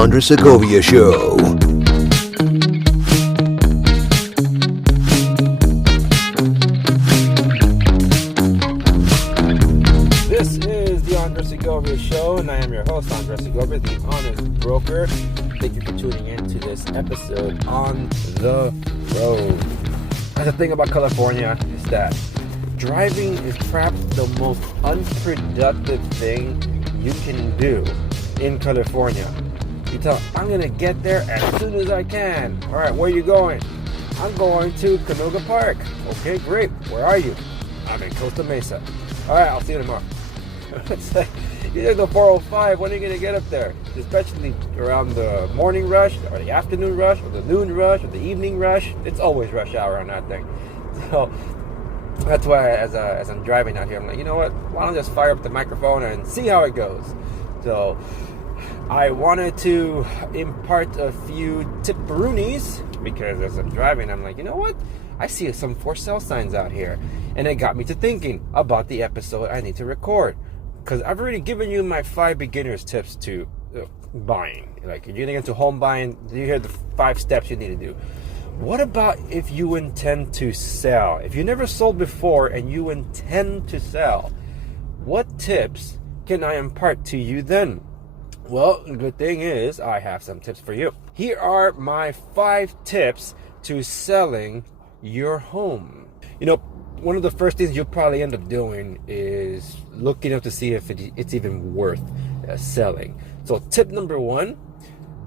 Andres Segovia Show. This is the Andres Segovia Show, and I am your host, Andres Segovia, the Honest Broker. Thank you for tuning in to this episode on the road. And the thing about California is that driving is perhaps the most unproductive thing you can do in California. You tell, I'm going to get there as soon as I can. All right, where are you going? I'm going to Canoga Park. Okay, great. Where are you? I'm in Costa Mesa. All right, I'll see you tomorrow. It's like, you take the 405, when are you going to get up there? Especially around the morning rush, or the afternoon rush, or the noon rush, or the evening rush. It's always rush hour on that thing. So that's why as I'm driving out here, I'm like, you know what? Why don't I just fire up the microphone and see how it goes? So I wanted to impart a few tipperoonies because as I'm driving, I'm like, you know what? I see some for sale signs out here. And it got me to thinking about the episode I need to record. Because I've already given you my 5 beginner's tips to buying. Like, if you're getting into home buying, you hear the 5 steps you need to do. What about if you intend to sell? If you never sold before and you intend to sell, what tips can I impart to you then? Well, the good thing is I have some tips for you. Here are my 5 tips to selling your home. You know, one of the first things you'll probably end up doing is looking up to see if it's even worth selling. So tip number 1,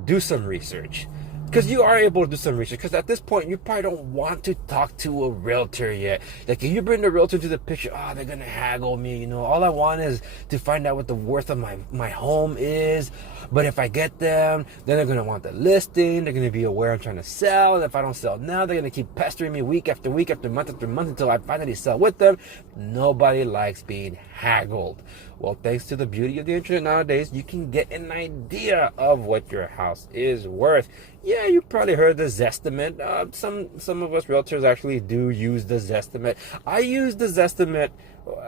do some research. Because you are able to do some research. Because at this point, you probably don't want to talk to a realtor yet. Like, if you bring the realtor into the picture, they're going to haggle me. You know, all I want is to find out what the worth of my home is. But if I get them, then they're going to want the listing. They're going to be aware I'm trying to sell. And if I don't sell now, they're going to keep pestering me week after week, after month until I finally sell with them. Nobody likes being haggled. Well, thanks to the beauty of the internet nowadays, you can get an idea of what your house is worth. Yeah, you probably heard the Zestimate. Some of us realtors actually do use the Zestimate. I use the Zestimate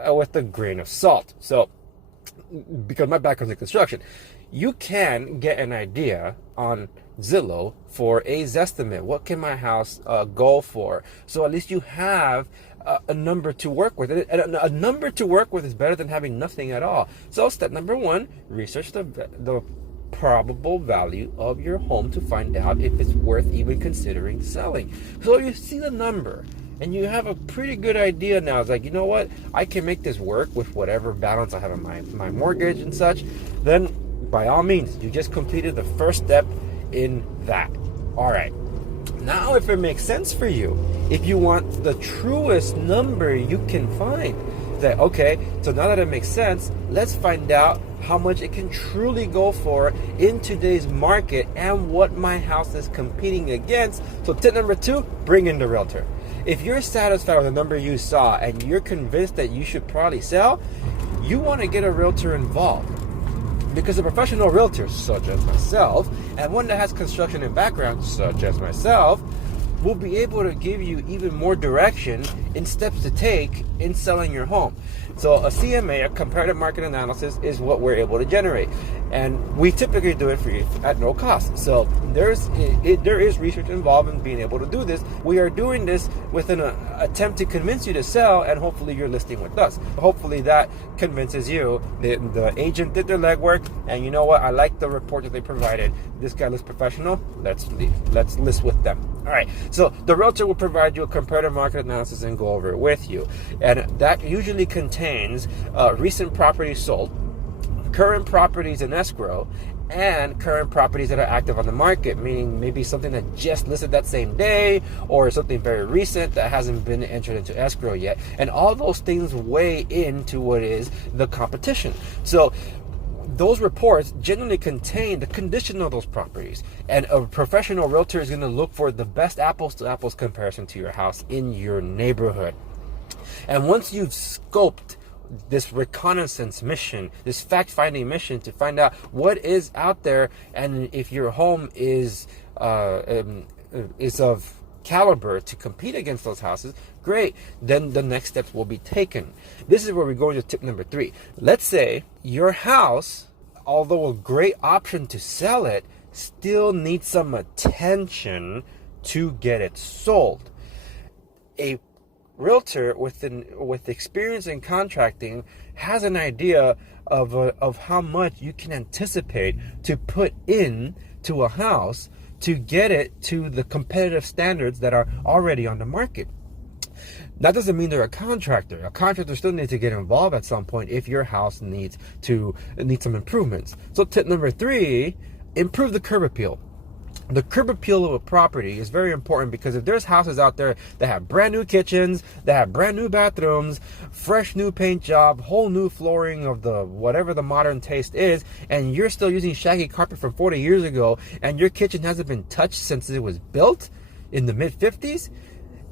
with a grain of salt. So, because my background's in construction, you can get an idea on Zillow for a Zestimate. What can my house go for? So at least you have a number to work with. And a number to work with is better than having nothing at all. So step number 1, research the probable value of your home to find out if it's worth even considering selling. So you see the number and you have a pretty good idea now. It's like, you know what? I can make this work with whatever balance I have on my mortgage and such. Then by all means, you just completed the first step in that. All right. Now, if it makes sense for you, if you want the truest number you can find, that okay, so now that it makes sense, let's find out how much it can truly go for in today's market and what my house is competing against. So tip number 2, bring in the realtor. If you're satisfied with the number you saw and you're convinced that you should probably sell, you want to get a realtor involved. Because a professional realtor, such as myself, and one that has construction and background, such as myself, will be able to give you even more direction in steps to take in selling your home. So a CMA, a comparative market analysis, is what we're able to generate. And we typically do it for you at no cost. So there is research involved in being able to do this. We are doing this with an attempt to convince you to sell, and hopefully you're listing with us. Hopefully that convinces you. The agent did their legwork, and you know what? I like the report that they provided. This guy looks professional. Let's list with them. All right. So the realtor will provide you a comparative market analysis and go over it with you. And that usually contains recent properties sold, current properties in escrow, and current properties that are active on the market, meaning maybe something that just listed that same day or something very recent that hasn't been entered into escrow yet. And all those things weigh into what is the competition. So those reports generally contain the condition of those properties, and a professional realtor is going to look for the best apples to apples comparison to your house in your neighborhood. And once you've scoped this reconnaissance mission, this fact-finding mission to find out what is out there, and if your home is of caliber to compete against those houses, great. Then the next steps will be taken. This is where we go into tip number 3. Let's say your house, although a great option to sell it, still needs some attention to get it sold. A realtor with experience in contracting has an idea of how much you can anticipate to put in to a house to get it to the competitive standards that are already on the market. That doesn't mean they're a contractor. A contractor still needs to get involved at some point if your house needs some improvements. So tip number 3, improve the curb appeal. The curb appeal of a property is very important, because if there's houses out there that have brand new kitchens, that have brand new bathrooms, fresh new paint job, whole new flooring of the whatever the modern taste is, and you're still using shaggy carpet from 40 years ago, and your kitchen hasn't been touched since it was built in the mid-50s,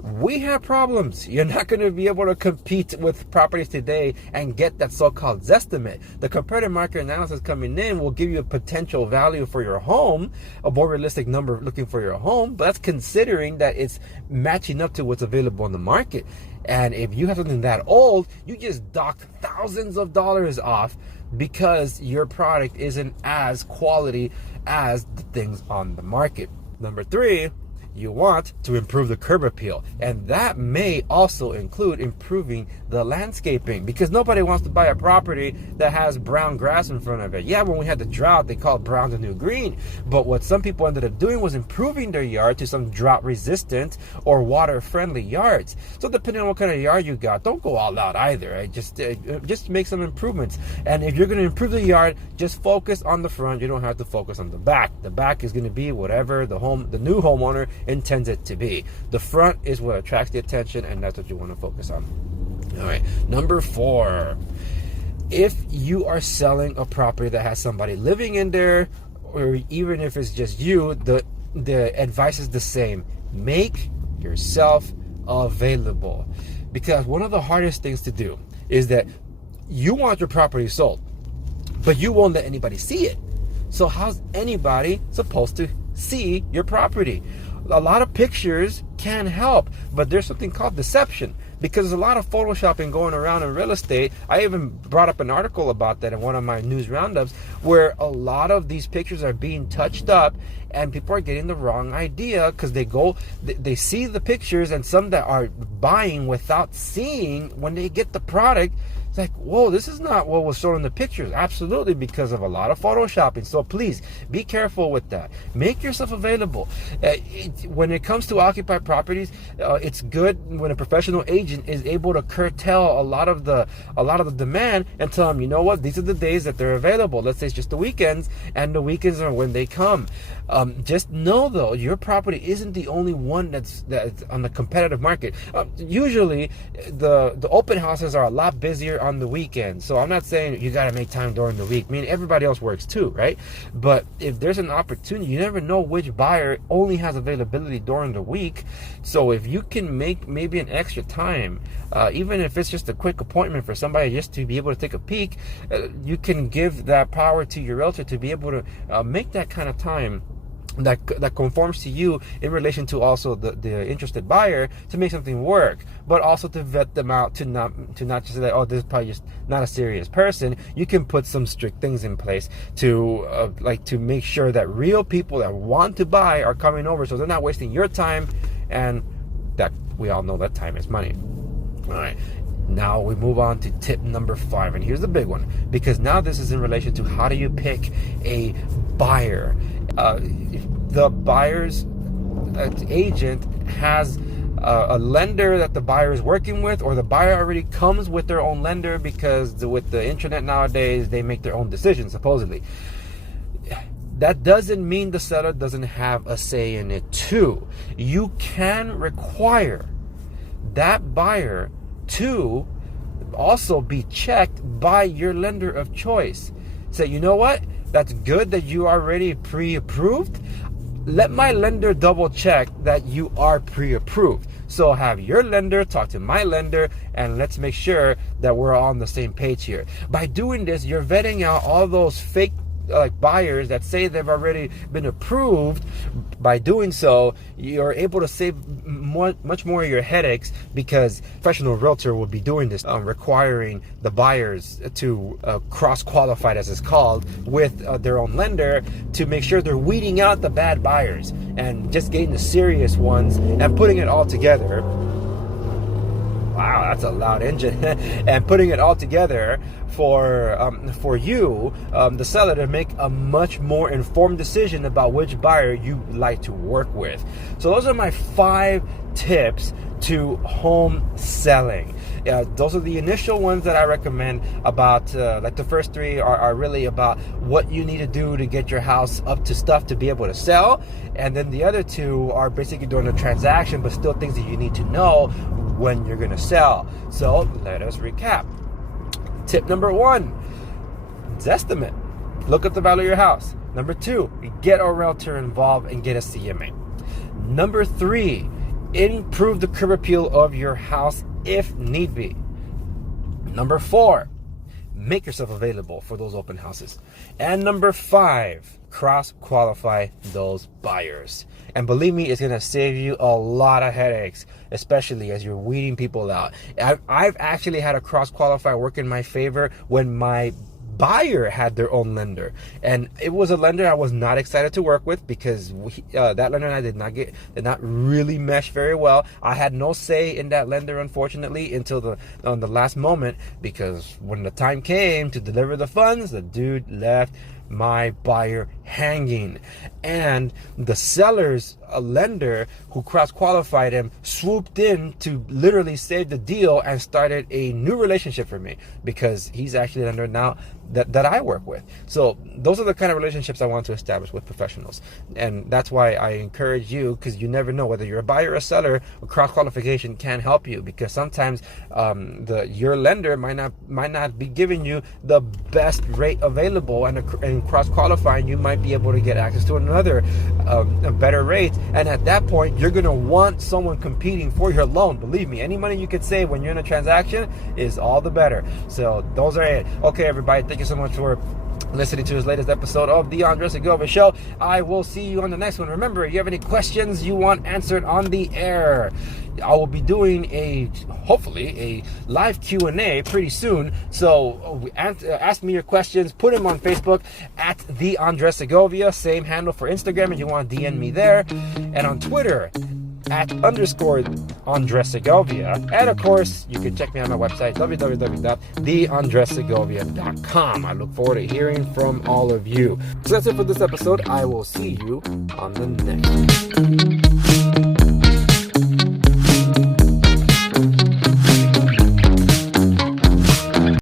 we have problems. You're not going to be able to compete with properties today and get that so-called Zestimate. The comparative market analysis coming in will give you a potential value for your home, a more realistic number looking for your home, but that's considering that it's matching up to what's available in the market. And if you have something that old, you just docked thousands of dollars off because your product isn't as quality as the things on the market. Number 3, you want to improve the curb appeal, and that may also include improving the landscaping, because nobody wants to buy a property that has brown grass in front of it. Yeah, when we had the drought, they called brown the new green, but what some people ended up doing was improving their yard to some drought resistant or water friendly yards. So depending on what kind of yard you got, don't go all out either, right? Just make some improvements. And if you're going to improve the yard, just focus on the front. You don't have to focus on the back. The back is going to be whatever the new homeowner intends it to be. The front is what attracts the attention, and that's what you want to focus on. All right, number 4, if you are selling a property that has somebody living in there, or even if it's just you, the advice is the same. Make yourself available, because one of the hardest things to do is that you want your property sold, but you won't let anybody see it. So how's anybody supposed to see your property? A lot of pictures can help, but there's something called deception, because there's a lot of photoshopping going around in real estate. I even brought up an article about that in one of my news roundups, where a lot of these pictures are being touched up and people are getting the wrong idea, because they see the pictures, and some that are buying without seeing, when they get the product, it's like, whoa, this is not what was shown in the pictures. Absolutely, because of a lot of photoshopping. So please be careful with that. Make yourself available. When it comes to occupied properties, it's good when a professional agent is able to curtail a lot of the demand and tell them, you know what, these are the days that they're available. Let's say it's just the weekends, and the weekends are when they come. Just know though, your property isn't the only one that's on the competitive market. Usually, the open houses are a lot busier on the weekend. So I'm not saying you got to make time during the week. I mean, everybody else works too, right? But if there's an opportunity, you never know which buyer only has availability during the week. So if you can make maybe an extra time, even if it's just a quick appointment for somebody just to be able to take a peek, you can give that power to your realtor to be able to make that kind of time that conforms to you in relation to also the interested buyer, to make something work, but also to vet them out, to not just say, oh, this is probably just not a serious person. You can put some strict things in place to to make sure that real people that want to buy are coming over, so they're not wasting your time, and that we all know that time is money. All right. Now we move on to tip number 5, and here's the big one, because now this is in relation to how do you pick a buyer. The buyer's agent has a lender that the buyer is working with, or the buyer already comes with their own lender, because with the internet nowadays, they make their own decisions, supposedly. That doesn't mean the seller doesn't have a say in it too. You can require that buyer to also be checked by your lender of choice. Say, you know what? That's good that you are already pre-approved. Let my lender double check that you are pre-approved. So have your lender talk to my lender, and let's make sure that we're all on the same page here. By doing this, you're vetting out all those fake like buyers that say they've already been approved. By doing so, you're able to save much more of your headaches, because professional realtor will be doing this, requiring the buyers to cross-qualify, as it's called, with their own lender, to make sure they're weeding out the bad buyers and just getting the serious ones and putting it all together. Wow, that's a loud engine. And putting it all together for you, the seller, to make a much more informed decision about which buyer you like to work with. So those are my 5 tips to home selling. Those are the initial ones that I recommend. About like the first 3 are really about what you need to do to get your house up to stuff to be able to sell, and then the other 2 are basically during the transaction, but still things that you need to know when you're going to sell. So let us recap. Tip number 1 is estimate. Look at the value of your house. Number 2, get a realtor involved and get a CMA. Number 3, improve the curb appeal of your house if need be. Number 4, make yourself available for those open houses. And number 5, cross-qualify those buyers. And believe me, it's going to save you a lot of headaches, especially as you're weeding people out. I've actually had a cross-qualify work in my favor when my buyer had their own lender, and it was a lender I was not excited to work with, because that lender and I did not really mesh very well. I had no say in that lender, unfortunately, until the last moment, because when the time came to deliver the funds, the dude left my buyer hanging, and the seller's lender, who cross-qualified him, swooped in to literally save the deal and started a new relationship for me, because he's actually a lender now that I work with. So those are the kind of relationships I want to establish with professionals, and that's why I encourage you, because you never know whether you're a buyer or a seller. Cross-qualification can help you, because sometimes your lender might not be giving you the best rate available, and cross-qualifying, you might be able to get access to another a better rate, and at that point you're going to want someone competing for your loan. Believe me, any money you could save when you're in a transaction is all the better. So those are it. Okay, everybody, thank you so much for listening to this latest episode of the Andres Segovia Show. I will see you on the next one. Remember, if you have any questions you want answered on the air, I will be doing hopefully a live Q&A pretty soon. So ask me your questions. Put them on Facebook at the Andres Segovia. Same handle for Instagram if you want to DM me there. And on Twitter at _Andres Segovia. And of course, you can check me on my website, www.theandressegovia.com. I look forward to hearing from all of you. So that's it for this episode. I will see you on the next one.